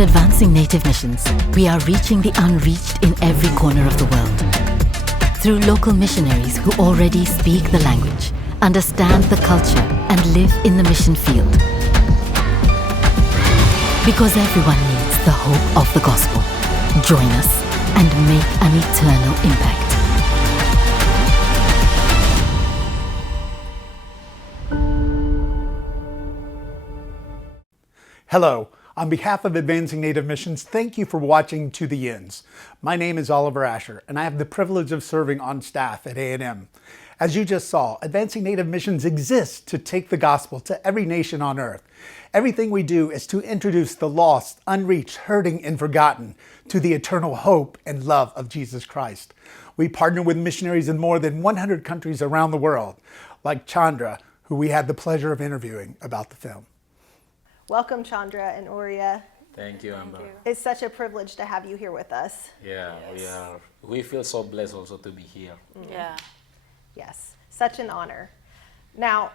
Advancing Native Missions, we are reaching the unreached in every corner of the world. Through local missionaries who already speak the language, understand the culture, and live in the mission field. Because everyone needs the hope of the gospel. Join us and make an eternal impact. Hello. On behalf of Advancing Native Missions, thank you for watching To the Ends. My name is Oliver Asher, and I have the privilege of serving on staff at A&M. As you just saw, Advancing Native Missions exists to take the gospel to every nation on earth. Everything we do is to introduce the lost, unreached, hurting, and forgotten to the eternal hope and love of Jesus Christ. We partner with missionaries in more than 100 countries around the world, like Chandra, who we had the pleasure of interviewing about the film. Welcome, Chandra and Uria. Thank you, Amber. It's such a privilege to have you here with us. Yeah, Yes. we feel so blessed also to be here. Yeah. Yes, such an honor. Now,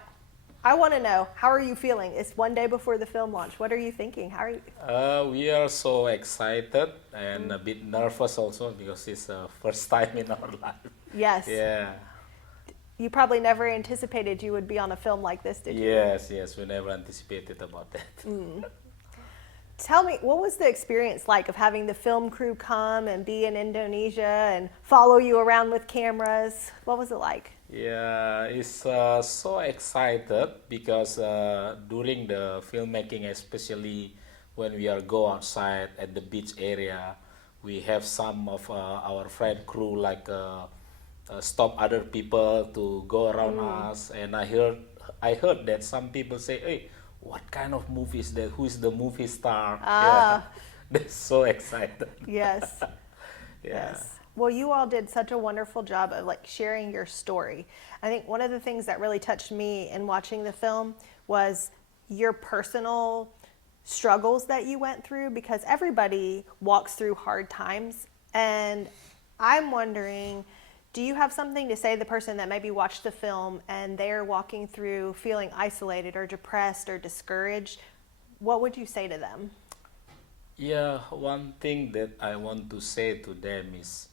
I want to know, how are you feeling? It's one day before the film launch. What are you thinking? How are you? We are so excited and a bit nervous also because it's the first time in our life. Yes. Yeah. You probably never anticipated you would be on a film like this, did you? Yes, we never anticipated about that. Tell me, what was the experience like of having the film crew come and be in Indonesia and follow you around with cameras? What was it like? Yeah, it's so excited because during the filmmaking, especially when we are go outside at the beach area, we have some of our friend crew like stop other people to go around us, and I heard that some people say, "Hey, what kind of movie is that? Who is the movie star?" Yeah, they're so excited. Yes. Yeah. Yes. Well, you all did such a wonderful job of like sharing your story. I think one of the things that really touched me in watching the film was your personal struggles that you went through, because everybody walks through hard times. And I'm wondering, do you have something to say to the person that maybe watched the film and they're walking through feeling isolated or depressed or discouraged? What would you say to them? Yeah, one thing that I want to say to them is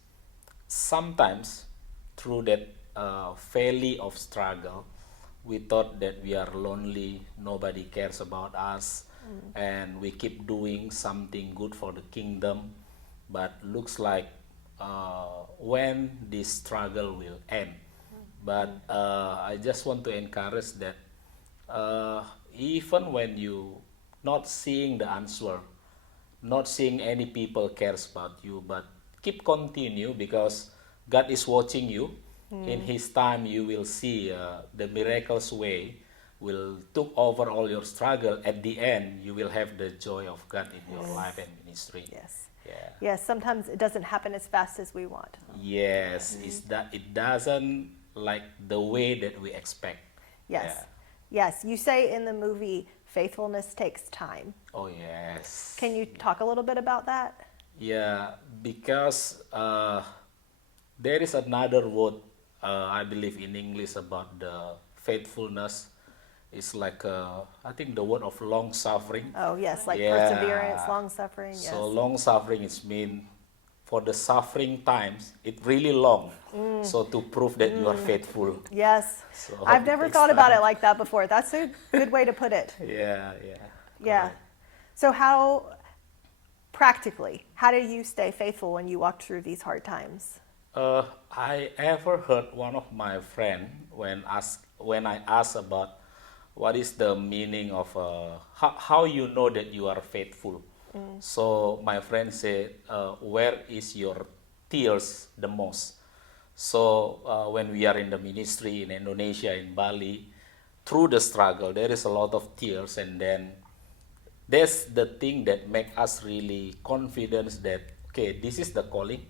sometimes through that valley of struggle, we thought that we are lonely, nobody cares about us, and we keep doing something good for the kingdom, but looks like when this struggle will end. But I just want to encourage that even when you not seeing the answer, not seeing any people cares about you, but keep continue because God is watching you. In His time, you will see the miraculous way will took over all your struggle. At the end, you will have the joy of God in your life and ministry. Yes. Yeah. Yes, sometimes it doesn't happen as fast as we want. Yes, it's that it doesn't like the way that we expect. Yes. Yeah. Yes, you say in the movie, faithfulness takes time. Oh yes. Can you talk a little bit about that? Yeah, because there is another word I believe in English about the faithfulness. It's like I think the word of long suffering. Oh, yes, like Yeah. perseverance, long suffering. Yes. So long suffering is mean for the suffering times it really long. So to prove that you are faithful. Yes. So I've it never takes thought about time. it like that before. That's a good way to put it. Yeah. Yeah. Correct. So how, practically, how do you stay faithful when you walk through these hard times? I ever heard one of my friend when I asked about what is the meaning of how you know that you are faithful. So my friend said, where is your tears the most? So when we are in the ministry in Indonesia, in Bali, through the struggle, there is a lot of tears, and then that's the thing that make us really confident that, okay, this is the calling.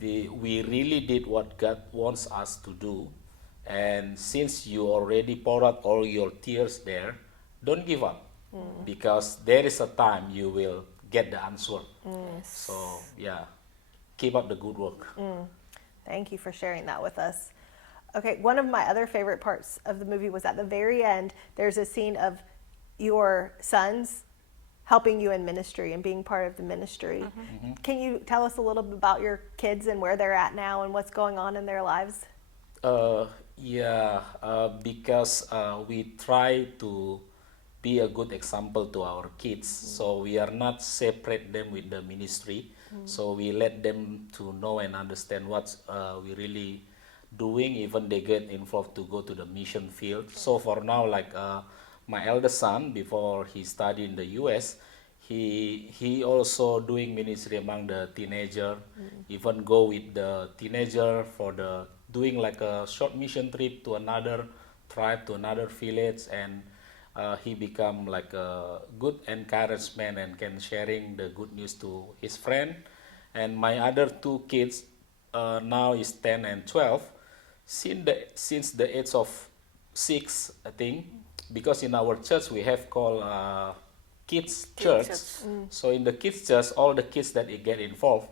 We really did what God wants us to do. And since you already poured out all your tears there, don't give up. Because there is a time you will get the answer. So, yeah, keep up the good work. Thank you for sharing that with us. Okay, one of my other favorite parts of the movie was at the very end, there's a scene of your sons helping you in ministry and being part of the ministry. Can you tell us a little bit about your kids and where they're at now and what's going on in their lives? Because we try to be a good example to our kids. So we are not separate them with the ministry. So we let them to know and understand what we really doing. Even they get involved to go to the mission field. So for now, like my eldest son, before he studied in the U.S., he also doing ministry among the teenager. Even go with the teenager for the doing like a short mission trip to another tribe, to another village, and he become like a good encouragement and can sharing the good news to his friend. And my other two kids now is 10 and 12. Since the age of 6, I think, because in our church we have called kids church. So in the kids church, all the kids that get involved,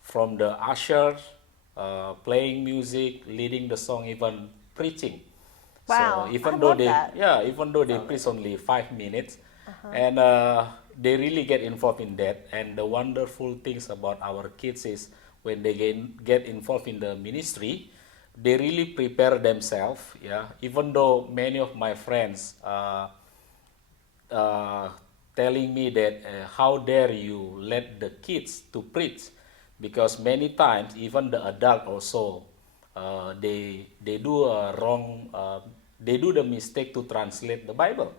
from the usher, playing music, leading the song, even preaching. Wow, So even I though love they, that. even though they preach only 5 minutes, and they really get involved in that. And the wonderful things about our kids is when they get involved in the ministry, they really prepare themselves. Yeah, even though many of my friends uh, telling me that how dare you let the kids to preach, because many times even the adult also they do a wrong they do the mistake to translate the Bible.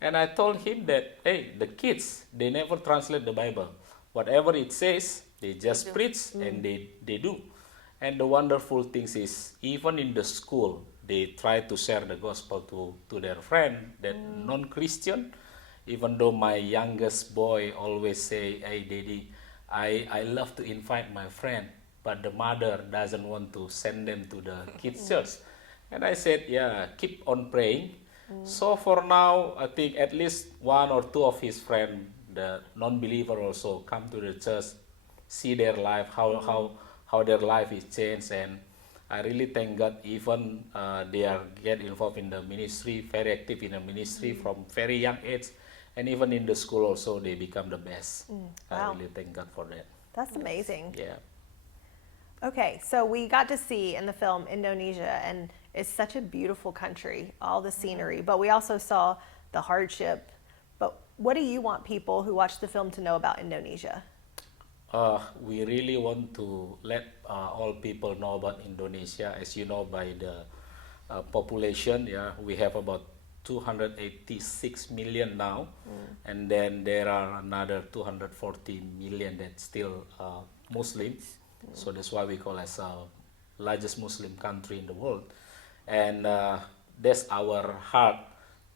And I told him that, hey, the kids, they never translate the Bible. Whatever it says, they just preach and they do. And the wonderful things is, even in the school, they try to share the gospel to their friend that non-Christian. Even though my youngest boy always say, hey, Daddy, I love to invite my friend, but the mother doesn't want to send them to the kids' church. And I said, yeah, keep on praying. So for now, I think at least one or two of his friends, the non-believer also, come to the church, see their life, how their life is changed. And I really thank God, even they are get involved in the ministry, very active in the ministry from very young age. And even in the school also, they become the best. Wow. I really thank God for that. That's amazing. Yeah. Okay, so we got to see in the film Indonesia, and it's such a beautiful country, all the scenery, but we also saw the hardship. But what do you want people who watch the film to know about Indonesia? We really want to let all people know about Indonesia. As you know, by the population, yeah, we have about 286 million now, and then there are another 240 million that's still Muslims. So that's why we call as largest Muslim country in the world. And that's our heart,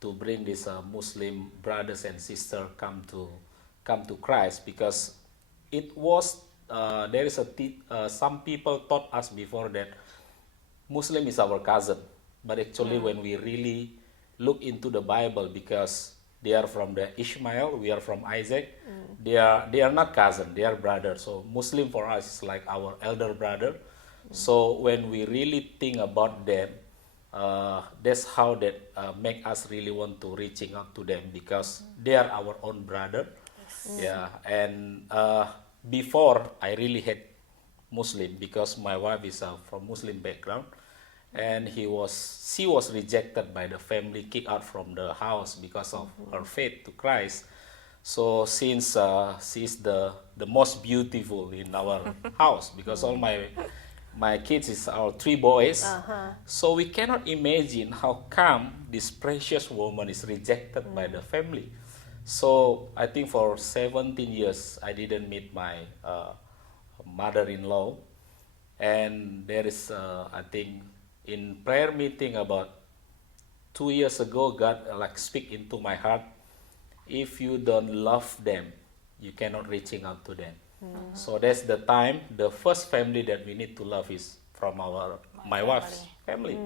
to bring these Muslim brothers and sisters come to Christ, because it was there is some people taught us before that Muslim is our cousin, but actually when we really look into the Bible, because they are from the Ishmael, we are from Isaac, they are not cousin, they are brothers. So Muslim for us is like our elder brother. So when we really think about them, that's how that make us really want to reaching out to them, because they are our own brother. Yeah, and before I really hate Muslim, because my wife is from Muslim background, and she was rejected by the family, kicked out from the house because of her faith to Christ. So since she's the most beautiful in our house, because all my kids is our 3 boys, so we cannot imagine how come this precious woman is rejected by the family. So I think for 17 years I didn't meet my mother-in-law, and there is I think in prayer meeting about 2 years ago, God like speak into my heart, if you don't love them, you cannot reaching out to them. So that's the time, the first family that we need to love is from my wife's family.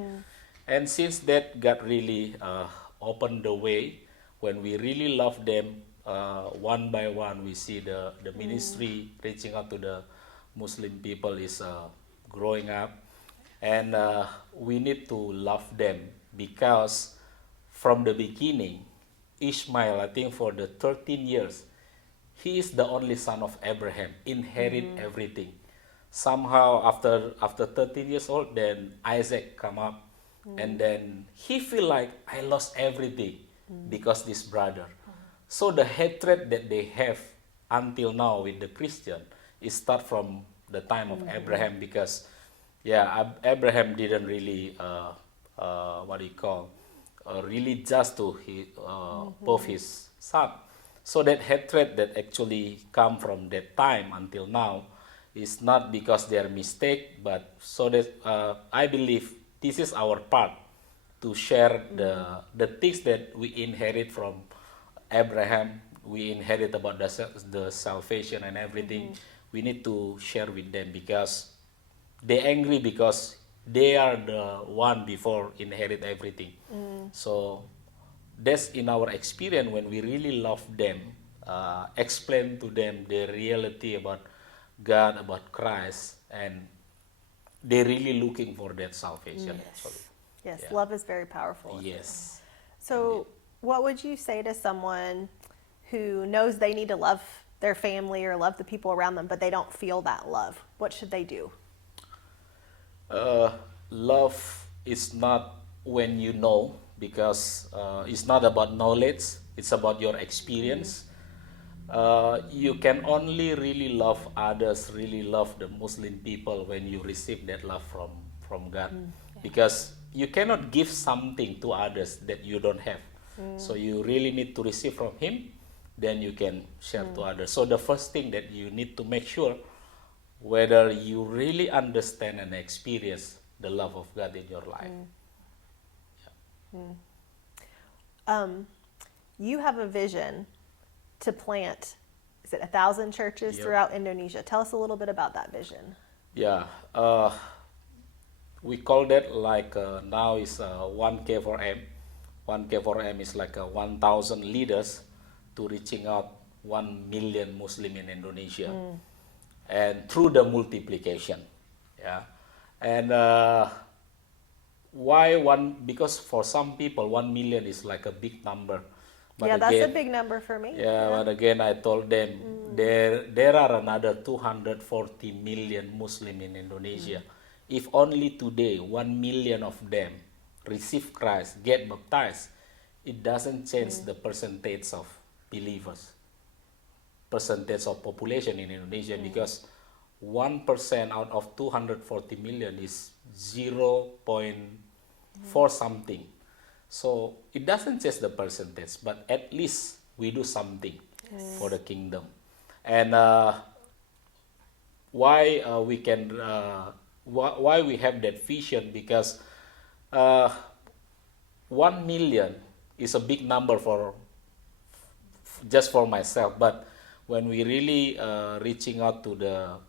And since that, God really opened the way. When we really love them, one by one, we see the ministry reaching out to the Muslim people is growing up. And we need to love them, because from the beginning, Ishmael, I think for the 13 years, he is the only son of Abraham, inherit everything. Somehow after 13 years old, then Isaac come up, and then he feel like I lost everything because this brother. So the hatred that they have until now with the Christian is start from the time of Abraham, because Abraham didn't really what do you call really just to both his son. So that hatred that actually come from that time until now is not because they are mistake, but so that I believe this is our part to share the things that we inherit from Abraham. We inherit about the salvation and everything. We need to share with them, because they angry because they are the one before inherit everything. So that's in our experience when we really love them, explain to them the reality about God, about Christ, and they're really looking for that salvation. Actually. Yes, Yeah. love is very powerful. Yes. So, what would you say to someone who knows they need to love their family or love the people around them, but they don't feel that love? What should they do? Love is not when you know, because it's not about knowledge, it's about your experience. You can only really love others, really love the Muslim people when you receive that love from God. Because you cannot give something to others that you don't have. So you really need to receive from Him, then you can share to others. So the first thing that you need to make sure whether you really understand and experience the love of God in your life. You have a vision to plant, is it 1,000 churches Yep. throughout Indonesia? Tell us a little bit about that vision. Yeah, we call that like now is 1K4M. 1K4M is like 1,000 leaders to reaching out 1 million Muslim in Indonesia, and through the multiplication. Yeah, and why one? Because for some people 1 million is like a big number. But Yeah, that's a again, big number for me. yeah, but again, I told them there are another 240 million Muslim in Indonesia. If only today 1 million of them receive Christ, get baptized, it doesn't change the percentage of believers, percentage of population in Indonesia, because 1% out of 240 million is 0.4 something. So it doesn't change the percentage, but at least we do something for the kingdom. And why we can why we have that vision, because 1 million is a big number for just for myself, but when we really reaching out to them,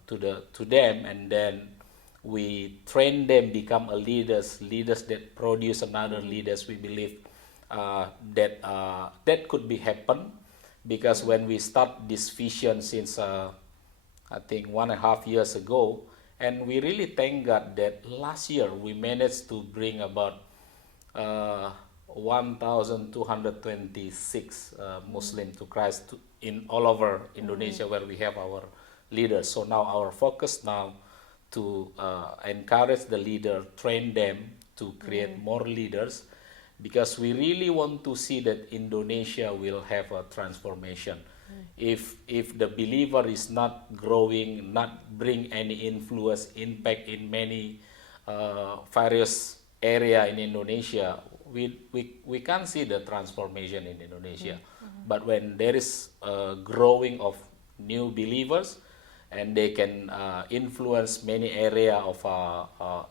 and then we train them become a leaders that produce another leaders, we believe that could be happen, because when we start this vision since I think 1.5 years ago, and we really thank God that last year we managed to bring about 1,226 Muslim to Christ in all over Indonesia, where we have our leaders. So now our focus now to encourage the leader, train them to create more leaders, because we really want to see that Indonesia will have a transformation. If the believer is not growing, not bring any influence, impact in many various area in Indonesia, we can't see the transformation in Indonesia. But when there is a growing of new believers, and they can influence many area of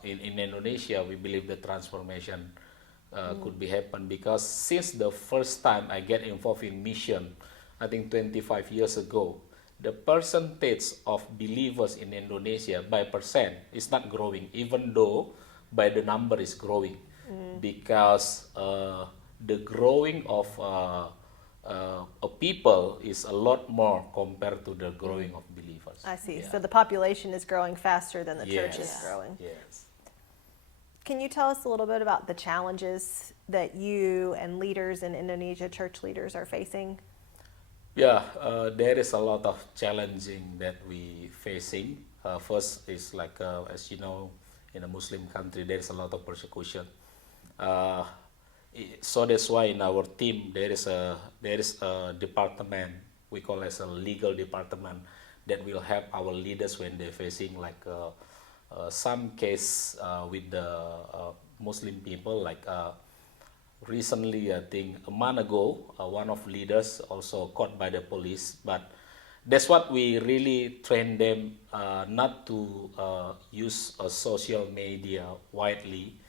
in Indonesia, we believe the transformation could be happen. Because since the first time I get involved in mission, I think 25 years ago, the percentage of believers in Indonesia by percent is not growing, even though by the number is growing, because the growing of a people is a lot more compared to the growing of believers. I see. Yeah. So the population is growing faster than the church is Yes. growing. Yes. Can you tell us a little bit about the challenges that you and leaders in Indonesia, church leaders, are facing? Yeah, there is a lot of challenging that we facing. First is like, as you know, in a Muslim country, there is a lot of persecution. Uh, so that's why in our team there is a department we call as a legal department that will help our leaders when they're facing like some case with the Muslim people like. Recently, I think a month ago, one of leaders also caught by the police. But that's what we really train them not to use social media widely,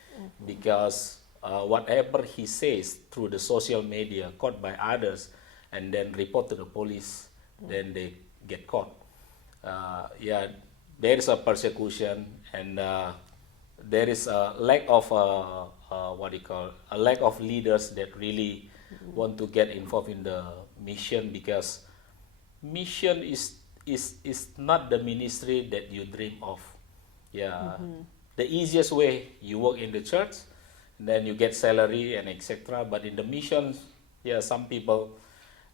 because whatever he says through the social media caught by others and then report to the police, then they get caught. Yeah, there is a persecution, and there is a lack of what do you call a lack of leaders that really want to get involved in the mission, because mission is not the ministry that you dream of. Yeah, the easiest way, you work in the church, then you get salary and etc. But in the missions, yeah, some people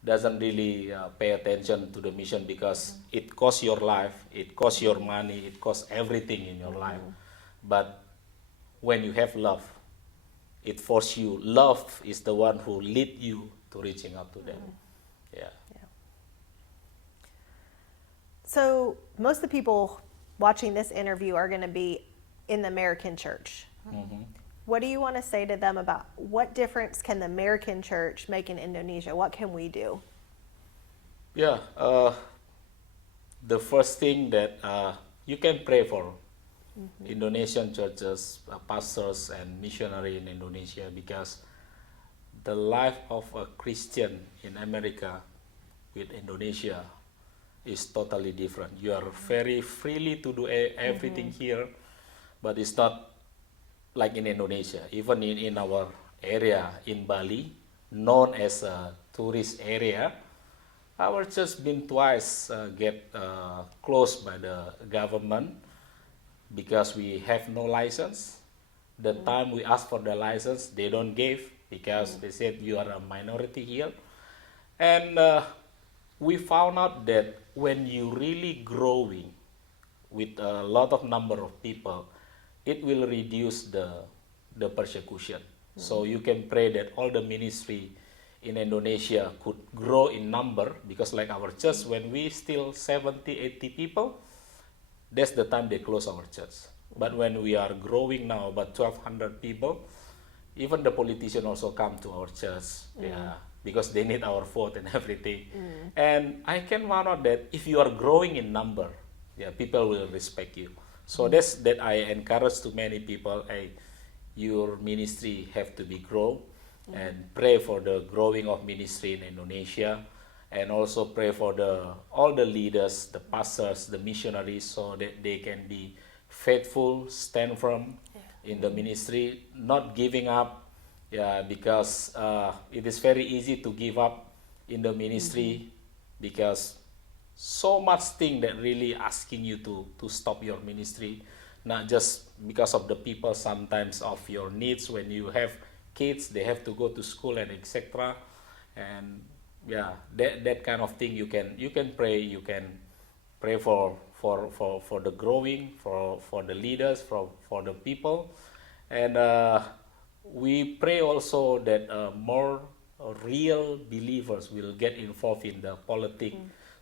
doesn't really pay attention to the mission because it costs your life, it costs your money, it costs everything in your life. But when you have love, it forces you. Love is the one who lead you to reaching out to them. Yeah. So most of the people watching this interview are going to be in the American church. What do you want to say to them about what difference can the American church make in Indonesia? What can we do? Yeah. The first thing that you can pray for Indonesian churches, pastors, and missionary in Indonesia, because the life of a Christian in America with Indonesia is totally different. You are very freely to do everything here, but it's not like in Indonesia. Even in our area in Bali, known as a tourist area, our church been twice get closed by the government because we have no license. The time we ask for the license, they don't give because they said you are a minority here. And we found out that when you really growing with a lot of number of people, it will reduce the persecution. So you can pray that all the ministry in Indonesia could grow in number, because like our church, when we still 70, 80 people, that's the time they close our church. But when we are growing now, about 1,200 people, even the politician also come to our church, yeah, because they need our vote and everything. And I can find out that if you are growing in number, yeah, people will respect you. So that's that I encourage to many people. Hey, your ministry have to be grow, and pray for the growing of ministry in Indonesia, and also pray for all the leaders, the pastors, the missionaries, so that they can be faithful, stand firm in the ministry, not giving up. Yeah, because it is very easy to give up in the ministry, because so much thing that really asking you to stop your ministry, not just because of the people, sometimes of your needs. When you have kids, they have to go to school and etc. And yeah, that kind of thing, you can pray for the growing, for the leaders, for the people. And we pray also that more real believers will get involved in the politics,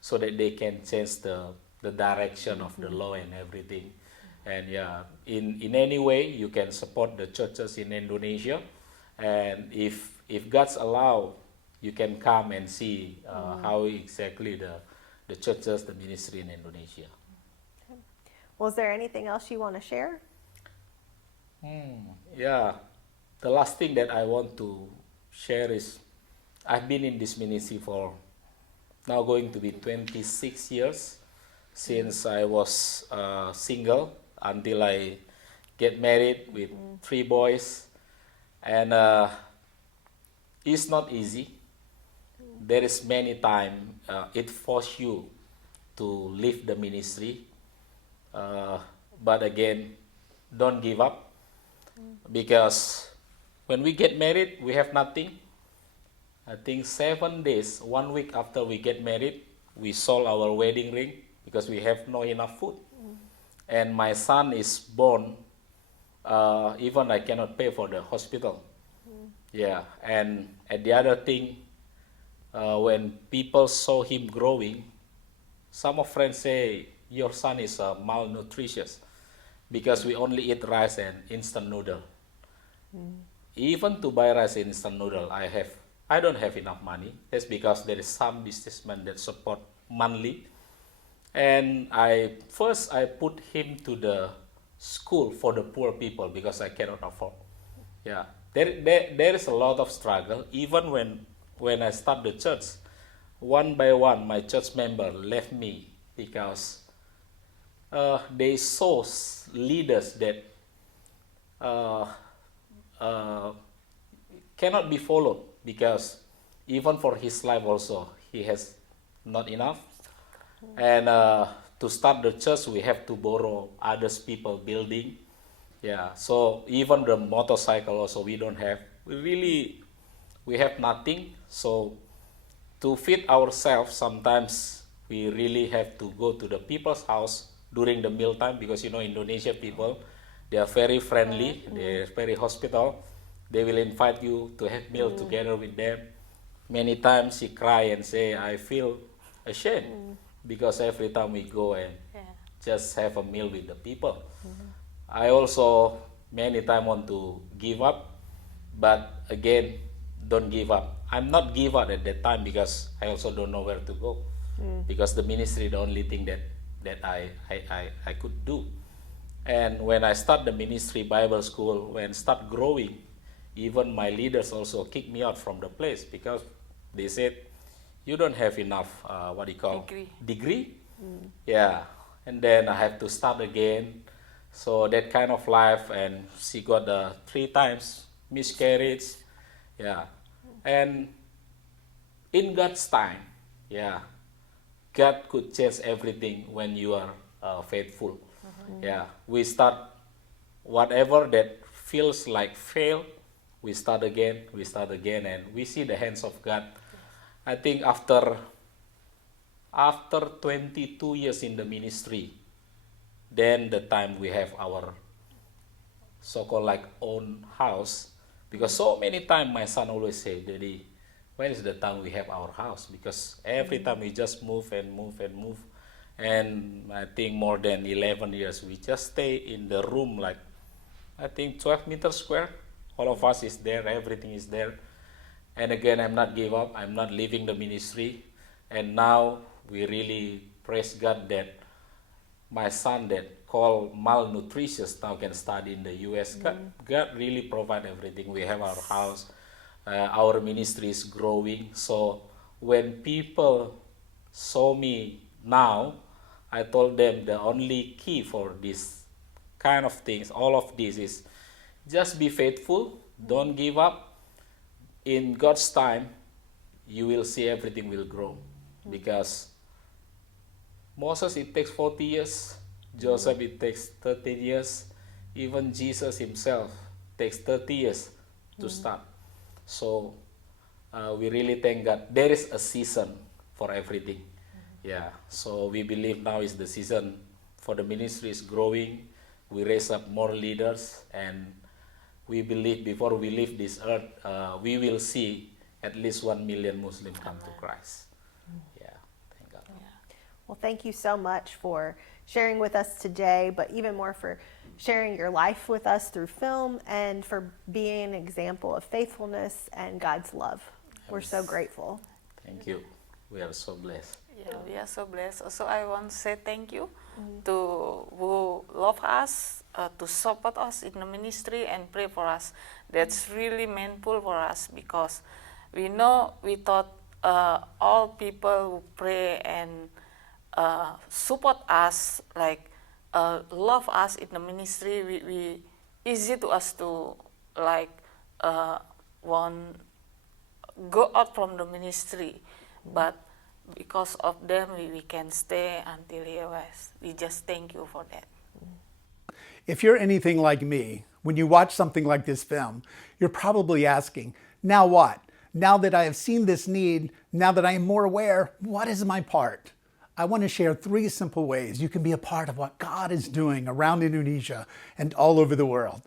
so that they can change the direction of the law and everything. And yeah, in any way you can support the churches in Indonesia, and if God's allow, you can come and see how exactly the churches, the ministry in Indonesia. Well, is there anything else you want to share? Yeah, the last thing that I want to share is I've been in this ministry for now going to be 26 years, since I was single until I get married with 3 boys. And it's not easy. There is many time it forces you to leave the ministry, but again, don't give up, because when we get married, we have nothing. I think 7 days, 1 week after we get married, we sold our wedding ring because we have no enough food. And my son is born, even I cannot pay for the hospital. Yeah, and the other thing, when people saw him growing, some of friends say your son is malnutritious because we only eat rice and instant noodle. Even to buy rice and instant noodle, I don't have enough money. That's because there is some businessmen that support monthly. And I put him to the school for the poor people because I cannot afford. Yeah, there is a lot of struggle. Even when I start the church, one by one, my church member left me because they saw leaders that uh, uh, cannot be followed because even for his life also he has not enough. And to start the church, we have to borrow others people building. Yeah, so even the motorcycle also we don't have. We have nothing. So to feed ourselves, sometimes we really have to go to the people's house during the mealtime because Indonesia people, they are very friendly, they're very hospitable. They will invite you to have meal together with them. Many times she cry and say, I feel ashamed because every time we go and just have a meal with the people. I also many times want to give up, but again, don't give up. I'm not give up at that time because I also don't know where to go. Because the ministry the only thing that I could do. And when I start the ministry Bible school, when start growing, even my leaders also kicked me out from the place because they said, you don't have enough, degree. Yeah, and then I have to start again. So that kind of life, and she got 3 times miscarriage. Yeah, and in God's time, yeah, God could change everything when you are faithful. Yeah, we start whatever that feels like fail, we start again, and we see the hands of God. I think after 22 years in the ministry, then the time we have our so-called like own house, because so many times my son always say, Daddy, when is the time we have our house? Because every time we just move and move and move, and I think more than 11 years we just stay in the room like I think 12 meters square. All of us is there, everything is there. And again, I'm not give up, I'm not leaving the ministry. And now we really praise God that my son that called malnutritious now can study in the US. God really provide everything. We have our house, our ministry is growing. So when people saw me now, I told them the only key for this kind of things, all of this is just be faithful, don't give up. In God's time, you will see everything will grow. Because Moses, it takes 40 years. Joseph, it takes 30 years. Even Jesus himself takes 30 years to start. So we really thank God. There is a season for everything. Yeah. So we believe now is the season for the ministry is growing. We raise up more leaders, and we believe before we leave this earth, we will see at least 1 million Muslims come to Christ. Yeah, thank God. Well, thank you so much for sharing with us today, but even more for sharing your life with us through film and for being an example of faithfulness and God's love. We're so grateful. Thank you. We are so blessed. Yeah, we are so blessed. Also, I want to say thank you to who love us, to support us in the ministry and pray for us. That's really meaningful for us because we thought all people who pray and support us, like love us in the ministry, we easy to us to like want go out from the ministry, but because of them we can stay until US. We just thank you for that. If you're anything like me, when you watch something like this film, you're probably asking, now what? Now that I have seen this need, now that I am more aware, what is my part? I want to share 3 simple ways you can be a part of what God is doing around Indonesia and all over the world.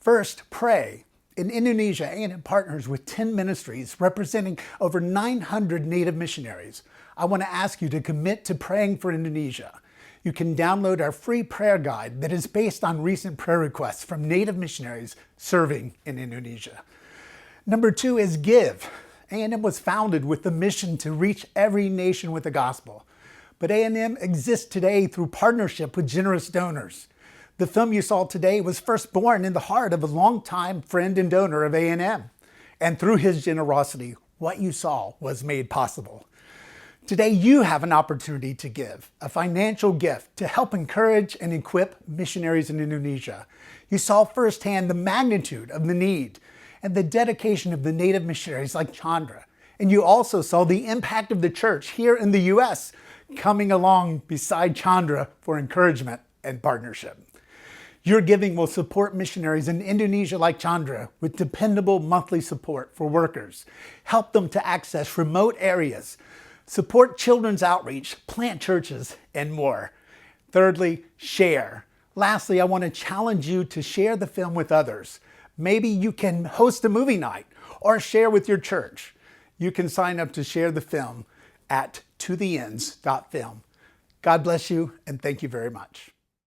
First, pray. In Indonesia, A&M partners with 10 ministries representing over 900 native missionaries. I want to ask you to commit to praying for Indonesia. You can download our free prayer guide that is based on recent prayer requests from native missionaries serving in Indonesia. Number 2 is give. A&M was founded with the mission to reach every nation with the gospel. But A&M exists today through partnership with generous donors. The film you saw today was first born in the heart of a longtime friend and donor of A&M. And through his generosity, what you saw was made possible. Today, you have an opportunity to give, a financial gift to help encourage and equip missionaries in Indonesia. You saw firsthand the magnitude of the need and the dedication of the native missionaries like Chandra. And you also saw the impact of the church here in the U.S. coming along beside Chandra for encouragement and partnership. Your giving will support missionaries in Indonesia like Chandra with dependable monthly support for workers, help them to access remote areas, support children's outreach, plant churches, and more. Thirdly, share. Lastly, I want to challenge you to share the film with others. Maybe you can host a movie night or share with your church. You can sign up to share the film at totheends.film. God bless you, and thank you very much.